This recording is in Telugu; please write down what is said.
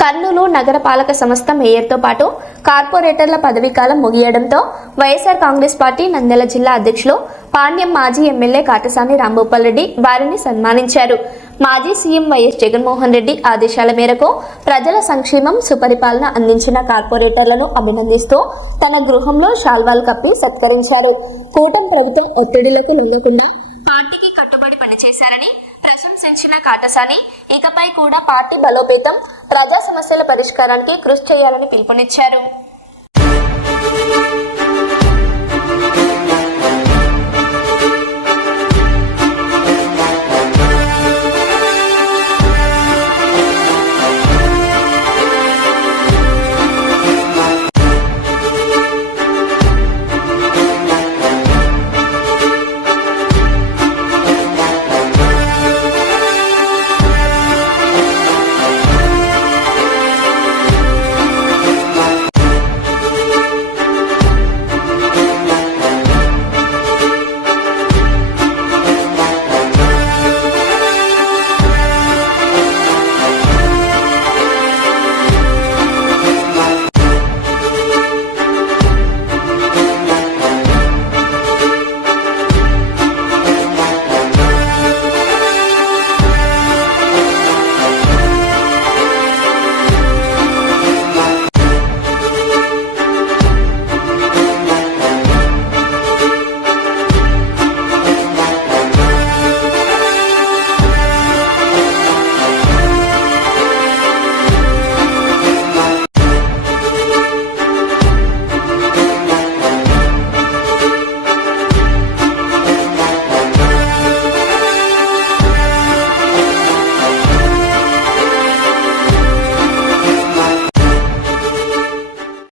కర్నూలు నగరపాలక సంస్థ మేయర్తో పాటు కార్పొరేటర్ల పదవీకాలం ముగియడంతో వైఎస్ఆర్ కాంగ్రెస్ పార్టీ నంద్యాల జిల్లా అధ్యక్షులు పాణ్యం మాజీ ఎమ్మెల్యే కాటసాని రాంభూపాల్ రెడ్డి వారిని సన్మానించారు. మాజీ సీఎం వైఎస్ జగన్మోహన్ రెడ్డి ఆదేశాల మేరకు ప్రజల సంక్షేమం సుపరిపాలన అందించిన కార్పొరేటర్లను అభినందిస్తూ తన గృహంలో శాల్వాలు కప్పి సత్కరించారు. కూటమి ప్రభుత్వం ఒత్తిడిలకు లొంగకుండా పార్టీకి కట్టుబడి పనిచేశారని ప్రశంసించిన కాటసాని ఇకపై కూడా పార్టీ బలోపేతం, ప్రజా సమస్యల పరిష్కారానికి కృషి చేయాలని పిలుపునిచ్చారు.